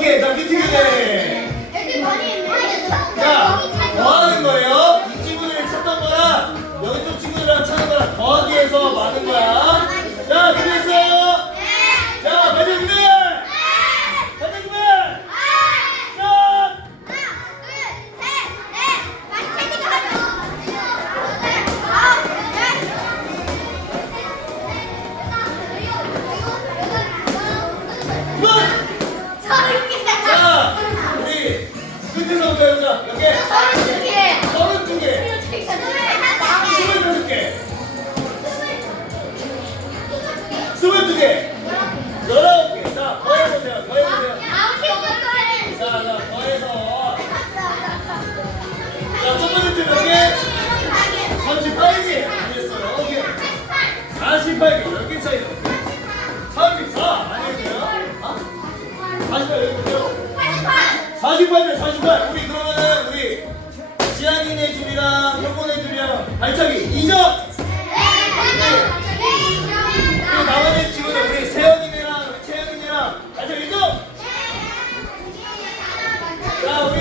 오케이, 자, 미팅이 돼. 애들 많이 있네. 자, 더 하는 거예요. 이 친구들이 찾던 거랑 여기 쪽 친구들이랑 찾는 거랑 더하기 해서 많은 거야. 자, 준비했어요? 자, 반장님들! 반장님들! 자, 굿! 잘했어. 12개. 19개. 자, 더해보세요. 더해보세요. 자, 자, 더해서. 자, 첫 번째 몇 개? 38개. 됐어요. 오케이. 48개. 10개 차이로. 34. 아니에요? 48, 여기 보세요. 48개, 48. 우리 그러면은 우리 지한이네 줄이랑 효곤네 줄이랑 발차기. 아,